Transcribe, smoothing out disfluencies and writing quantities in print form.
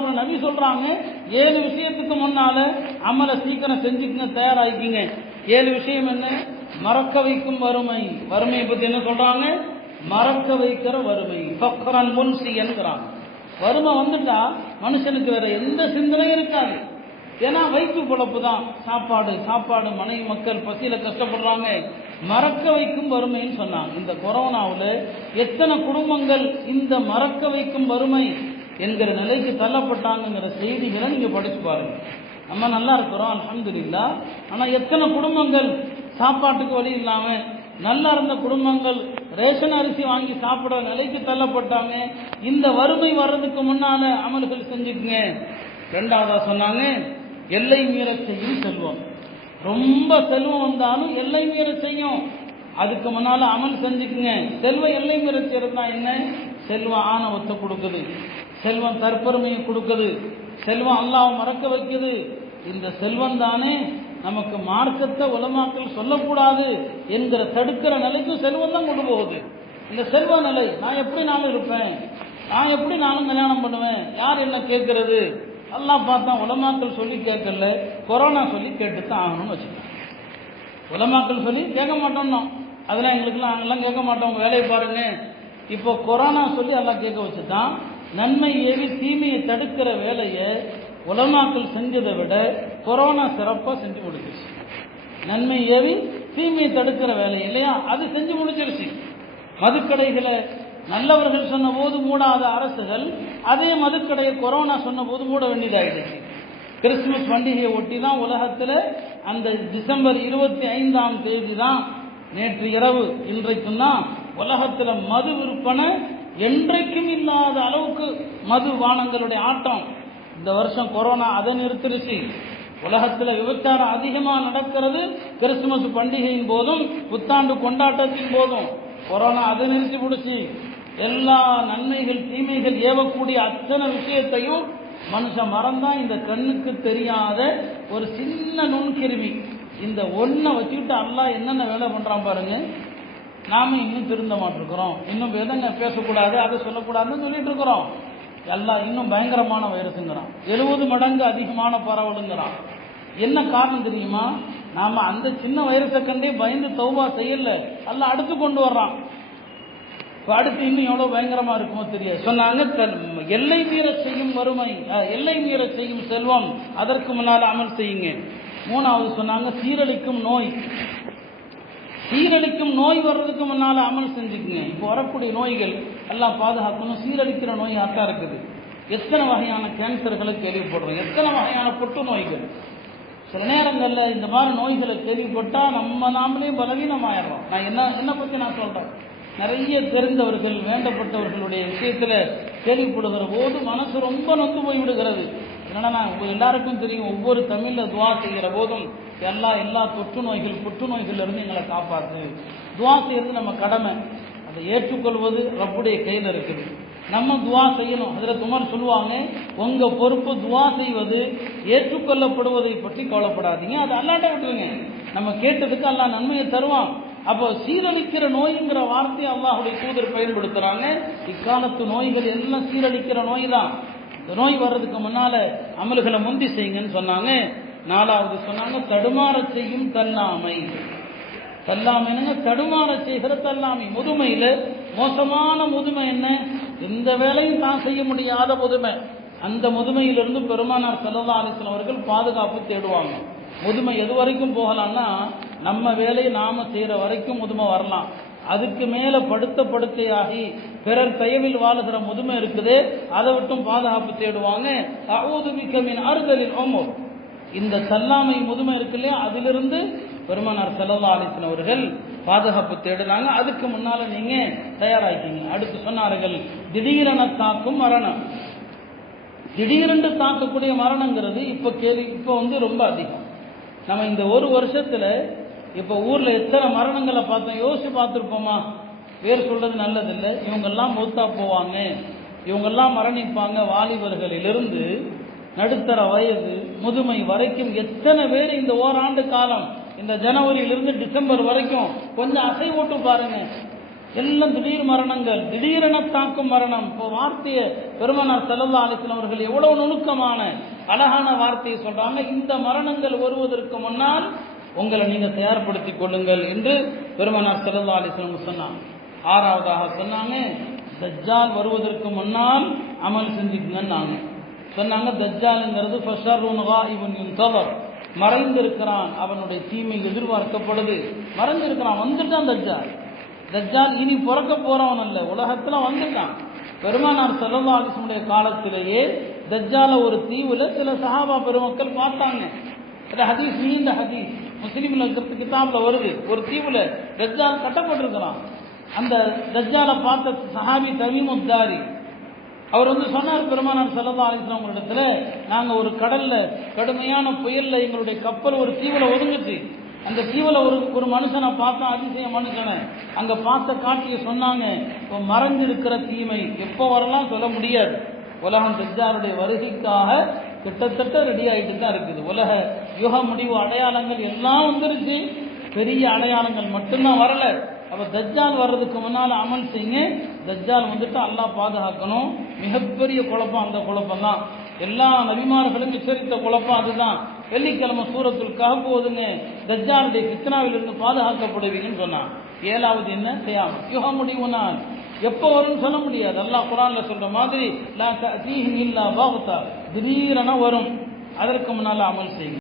அப்புறம் நபி சொல்றாங்க 7 விஷயத்துக்கு முன்னால அமலை சீக்கிரம் செஞ்சுக்குங்க, தயாராகிக்கிங்க. 7 விஷயம் என்ன? மறக்க வைக்கும் வறுமை. வறுமையை பத்தி என்ன சொல்றாங்க? மறக்க வைக்கிற வறுமை. ஃபக்ரன் முன்சியன்கிறாங்க. வறுமை வந்துட்டா மனுஷனுக்கு வேற எந்த சிந்தனையும் இருக்காது. ஏன்னா வயிற்று பொழப்பு தான், சாப்பாடு சாப்பாடு, மனைவி மக்கள் பசியில கஷ்டப்படுறாங்க. மறக்க வைக்கும் வறுமைன்னு சொன்னாங்க. இந்த கொரோனாவில் எத்தனை குடும்பங்கள் இந்த மறக்க வைக்கும் வறுமை என்கிற நிலைக்கு தள்ளப்பட்டாங்கிற செய்திகளை நீங்க படிச்சு பாருங்க. நம்ம நல்லா இருக்கிறோம் அல்ஹம்துலில்லாஹ். ஆனா எத்தனை குடும்பங்கள் சாப்பாட்டுக்கு வழி இல்லாம, நல்லா இருந்த குடும்பங்கள் ரேஷன் அரிசி வாங்கி சாப்பிட நிலைக்கு தள்ளப்பட்டாங்க. இந்த வறுமை வர்றதுக்கு முன்னால அமல்கள் செஞ்சுக்குங்க. 2வதா சொன்னாங்க எல்லை மீற செய்யும் செல்வம். ரொம்ப செல்வம் வந்தாலும் எல்லை மீற செய்யும், அதுக்கு முன்னால அமல் செஞ்சுக்குங்க. செல்வம் எல்லை மீற செய்யறதுனா என்ன? செல்வம் ஆணவத்தை கொடுக்குது, செல்வம் தற்பெருமையை கொடுக்குது, செல்வம் அல்லாஹ்வை மறக்க வைக்குது. இந்த செல்வம் தானே நமக்கு மார்க்கத்தை உலமாக்கள் சொல்லக்கூடாது என்கிற தடுக்கிற நிலைக்கும் செல்வம் தான் கொண்டு போகுது. இந்த செல்வ நிலை, நான் எப்படி நானும் இருப்பேன், நான் எப்படி நானும் கல்யாணம் பண்ணுவேன், யார் என்ன கேட்கறது? அல்லாஹ் பார்த்தா உலமாக்கள் சொல்லி கேட்கல, கொரோனா சொல்லி கேட்டுத்தான் ஆகணும்னு வச்சுக்கலாம். உலமாக்கள் சொல்லி கேட்க மாட்டோம்னோம், அதெல்லாம் எங்களுக்குலாம் நாங்கள்லாம் கேட்க மாட்டோம், வேலையை பாருங்க. இப்போ கொரோனா சொல்லி எல்லாம் கேட்க வச்சுதான் நன்மை ஏவி தீமையை தடுக்கிற வேலையை உலமாக்கள் செஞ்சதை விட கொரோனா சிறப்பாக செஞ்சு முடிச்சிருச்சு. நன்மை ஏவி தீமையை தடுக்கிற வேலை இல்லையா, அது செஞ்சு முடிச்சிருச்சு. மதுக்கடைகளை நல்லவர்கள் சொன்ன போது மூடாத அரசுகள் அதே மதுக்கடையை கொரோனா சொன்ன போது மூட வேண்டியதாகிடுச்சு. கிறிஸ்துமஸ் பண்டிகையை ஒட்டி தான் உலகத்தில் அந்த டிசம்பர் 25ஆம் தேதி தான், நேற்று இரவு இன்றைக்கும் தான் உலகத்தில் மது விற்பனை என்றைக்கும் இல்லாத அளவுக்கு மது பானங்களுடைய ஆட்டம். இந்த வருஷம் கொரோனா அதை நிறுத்திருச்சு. உலகத்தில் விபச்சாரம் அதிகமாக நடக்கிறது கிறிஸ்துமஸ் பண்டிகையின் போதும் புத்தாண்டு கொண்டாட்டத்தின் போதும். கொரோனா அதை நிறுத்தி பிடிச்சி எல்லா நன்மைகள் தீமைகள் ஏவக்கூடிய அத்தனை விஷயத்தையும் மனுஷன் மறந்தான். இந்த கண்ணுக்கு தெரியாத ஒரு சின்ன நுண்கிருமி, இந்த ஒன்றை வச்சுக்கிட்டு அல்லாஹ் என்னென்ன வேலை பண்ணுறான் பாருங்க. நாம இன்னும் திருந்த மாட்டிருக்கிறோம், இன்னும் எதங்க பேசக்கூடாது அதை சொல்லக்கூடாதுன்னு சொல்லிட்டு இருக்கிறோம். எல்லாம் இன்னும் பயங்கரமான வைரஸுங்கிறான், 70 மடங்கு அதிகமான பரவலுங்கிறான். என்ன காரணம் தெரியுமா? நாம அந்த சின்ன வைரஸை கண்டே பயந்து தௌபா செய்யல, எல்லாம் அடுத்து கொண்டு வர்றான். அடுத்து இன்னும் எவ்வளவு பயங்கரமா இருக்குமோ தெரியாது. சொன்னாங்க எல்லை மீற செய்யும் வறுமை, எல்லை மீற செய்யும் செல்வம், அதற்கு முன்னால அமல் செய்யுங்க. 3வது சொன்னாங்க சீரழிக்கும் நோய். சீரழிக்கும் நோய் வர்றதுக்கு முன்னால அமல் செஞ்சுக்குங்க. இப்போ வரக்கூடிய நோய்கள் எல்லாம் பாதுகாக்கணும். சீரழிக்கிற நோய் ஆக்கா இருக்குது. எத்தனை வகையான கேன்சர்களை கேள்விப்படுறோம், எத்தனை வகையான புற்று நோய்கள். சில நேரங்களில் இந்த மாதிரி நோய்களை கேள்விப்பட்டா நாமளே பலவீனமாயிடுறோம். நான் என்ன பற்றி நான் சொல்றேன், நிறைய தெரிந்தவர்கள் வேண்டப்பட்டவர்களுடைய விஷயத்துல கேள்விப்படுகிற போது மனசு ரொம்ப நொந்து போய் விடுகிறது. என்னன்னா நான் எல்லாருக்கும் தெரியும், ஒவ்வொரு தமிழ்ல துவா செய்கிற போதும் எல்லா தொற்று நோய்கள் புற்று நோய்கள் இருந்து எங்களை காப்பாற்று. துவா செய்யறது நம்ம கடமை, அதை ஏற்றுக்கொள்வது ரப்புடைய கையில் இருக்குது. நம்ம துவா செய்யணும். அதில் உமர் சொல்லுவாங்க, உங்க பொறுப்பு துவா செய்வது, ஏற்றுக்கொள்ளப்படுவதை பற்றி கவலைப்படாதீங்க, அது அல்லாட்ட விட்டுருங்க. நம்ம கேட்டதுக்கு அல்லாஹ் நன்மையை தருவான். அப்போ சீரழிக்கிற நோய்ங்கிற வார்த்தையை அல்லாஹுடைய தூதர் பயன்படுத்துறாங்க. இக்காலத்து நோய்கள் எல்லாம் சீரழிக்கிற நோய் தான். இந்த நோய் வர்றதுக்கு முன்னால அமல்களை முந்தி செய்யுங்கன்னு சொன்னாங்க. 4வது சொன்னாங்க தடுமாற செய்யும் தள்ளாமை. தள்ளாமைன்னு தடுமாற செய்கிற தள்ளாமை. முதுமையில மோசமான முதுமை என்ன? எந்த வேலையும் தான் செய்ய முடியாத முதுமை. அந்த முதுமையிலிருந்து பெருமானார் ஸல்லல்லாஹு அலைஹி வஸல்லம் அவர்கள் பாதுகாப்பு தேடுவாங்க. முதுமை எது வரைக்கும் போகலாம்னா, நம்ம வேலையை நாம செய்யற வரைக்கும் முதுமை வரலாம். அதுக்கு மேல படுக்கையாகி பிறர் தயவில் வாழுகிற முதுமை இருக்குது, அதை விட்டும் பாதுகாப்பு தேடுவாங்க. அஊது பிக மின் அர்தலில் உமர். இந்த தள்ளாமை முதுமை இருக்கு இல்லையா, அதிலிருந்து பெருமானார் ஸல்லல்லாஹு அலைஹி வஸல்லம் அவர்கள் பாதுகாப்பு தேடுறாங்க. அதுக்கு முன்னால நீங்க தயாராகிட்டீங்க. அடுத்து சொன்னார்கள் திடீரென தாக்கும் மரணம். திடீரென்று தாக்கக்கூடிய மரணங்கிறது இப்போ ரொம்ப அதிகம். நம்ம இந்த ஒரு வருஷத்துல இப்போ ஊர்ல எத்தனை மரணங்களை பார்த்தோம், யோசிச்சு பார்த்துருப்போமா? பேர் சொல்றது நல்லதில்லை, இவங்கெல்லாம் மூத்தா போவாங்க, இவங்கெல்லாம் மரணிப்பாங்க. வாலிபர்களிலிருந்து நடுத்தர வயது முதுமை வரைக்கும் எத்தனை பேர் இந்த ஓராண்டு காலம், இந்த ஜனவரியிலிருந்து டிசம்பர் வரைக்கும் கொஞ்சம் அசை ஓட்டு பாருங்க. எல்லாம் திடீர் மரணங்கள், திடீரென தாக்கும் மரணம். இப்போ வார்த்தையை பெருமானார் ஸல்லல்லாஹு அலைஹி வஸல்லம் அவர்கள் எவ்வளவு நுணுக்கமான அழகான வார்த்தையை சொல்றாங்க. இந்த மரணங்கள் வருவதற்கு முன்னால் உங்களை நீங்க தயார்படுத்திக் கொள்ளுங்கள் என்று பெருமானார் ஸல்லல்லாஹு அலைஹி வஸல்லம் சொன்னாங்க. ஆறாவதாக சொன்னாங்க, தஜ்ஜால் வருவதற்கு முன்னால் அமல் செஞ்சுக்குங்கன்னு சொன்னாங்க. தஜ்ஜாலுங்கிறது ஃபஷர்ருன் காயிபுன் யுன்தவர், மறைந்திருக்கிறான், அவனுடைய தீமை எதிர்பார்க்கப்படுது. மறைந்திருக்கிறான், வந்துட்டான் தஜ்ஜால். தஜ்ஜால் இனி பிறக்க போறவன் அல்ல, உலகத்துல வந்துட்டான். பெருமானார் ஸல்லல்லாஹு அலைஹி வஸல்லம் காலத்திலேயே தஜ்ஜால ஒரு தீவுல சில சஹாபா பெருமக்கள் பார்த்தாங்க. ஹதீஸ், நீண்ட ஹதீஸ், முஸ்லிம்ல கிதாப்ல வருது. ஒரு தீவுல தஜ்ஜால் கட்டப்பட்டிருக்கிறான். அந்த தஜ்ஜாலை பார்த்த சஹாபி தமீமுத் தாரி அவர் சொன்னார் பெருமானார் ஸல்லல்லாஹு அலைஹி வஸல்லம் இடத்துல, நாங்க ஒரு கடல்ல கடுமையான புயல்ல எங்களுடைய கப்பல் ஒரு தீவுல ஒதுங்குச்சு. அந்த தீவுல ஒரு மனுஷனை பார்த்தா, அதிசய மனுஷனை அங்க பார்த்த காட்சியை சொன்னாங்க. இப்போ மறைஞ்சிருக்கிற தீமை எப்போ வரலாம் சொல்ல முடியாது. உலகம் தஜ்ஜாலுடைய வருகைக்காக கிட்டத்தட்ட ரெடி ஆகிட்டு தான் இருக்குது. உலக யுக முடிவு அடையாளங்கள் எல்லாம் வந்துருச்சு, பெரிய அடையாளங்கள் மட்டும்தான் வரல. அப்ப தஜ்ஜால் வர்றதுக்கு முன்னால அமல் செய்யுங்க. தஜ்ஜால் வந்துட்டு அல்லாஹ் பாதுகாக்கணும். மிகப்பெரிய குழப்பம் அந்த குழப்பம் தான். எல்லா நபிமார்களும் எச்சரித்த குழப்பம் அதுதான். வெள்ளிக்கிழமை சூரத்துல் கஹ்ஃப் ஓதுங்க, தஜ்ஜாலுடைய ஃபித்னாவிலிருந்து பாதுகாக்கப்படுவீங்கன்னு சொன்னான். ஏழாவது என்ன? கியாமத், யுக முடிவு நாள். எப்போ வரும்னு சொல்ல முடியாது. அல்லாஹ் குர்ஆன்ல சொல்ற மாதிரி லா தஅதீஹிம் இல்லா பக்தா, திடீரென வரும். அதற்கு முன்னால அமல் செய்யுங்க.